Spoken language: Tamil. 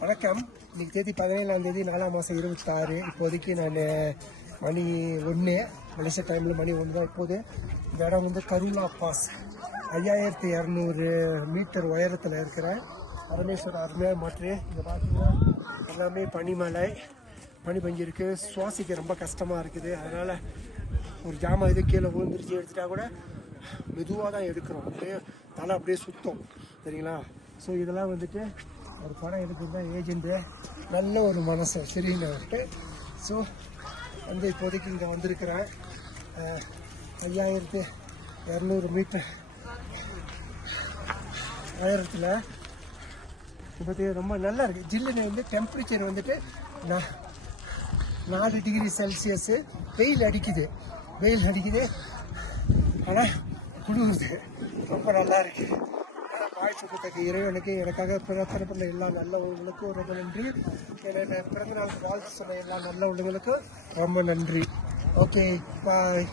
வணக்கம். இன்னைக்கு தேதி 17ஆம் தேதி 4ஆம் மாதம் 26. இப்போதைக்கு நான் மணி 1 மலேசியா டைமில் மணி 1 தான். இப்போது இந்த இடம் வந்து கருலா பாஸ் 5200 மீட்டர் உயரத்தில் இருக்கிறேன். பரமேஸ்வர அருமையாக மாற்று. இங்கே பார்த்தீங்கன்னா எல்லாமே பனிமலை, பனி பெஞ்சிருக்கு. சுவாசிக்க ரொம்ப கஷ்டமாக இருக்குது. அதனால் ஒரு ஜாமான் இது கீழே விழுந்துருச்சு எடுத்துட்டா கூட மெதுவாக தான் எடுக்கிறோம். அப்படியே தலை அப்படியே சுத்தம், சரிங்களா? ஸோ இதெல்லாம் வந்துட்டு ஒரு படம் எடுக்கிறது தான் ஏஜென்ட்டு. நல்ல ஒரு மனசு சரின்னு. ஸோ வந்து இப்போதைக்கு இங்கே வந்திருக்கிறேன். 5200 மீட்டர் உயரத்தில். இப்போ ரொம்ப நல்லா இருக்குது. ஜில்லுன்னு வந்து டெம்பரேச்சர் வந்துட்டு 4 டிகிரி செல்சியஸு. வெயில் அடிக்குது ஆனால் குளிருது. ரொம்ப நல்லா இருக்குது. வாய்ப்பு கொடுத்த இறைவனுக்கு எனக்காக பிரார்த்தனை பண்ண எல்லா நல்ல உள்ளவங்களுக்கும் ரொம்ப நன்றி. பிறந்த நாளுக்கு வாழ்த்து சொன்ன எல்லா நல்ல உள்ளவங்களுக்கும் ரொம்ப நன்றி. ஓகே, பாய்.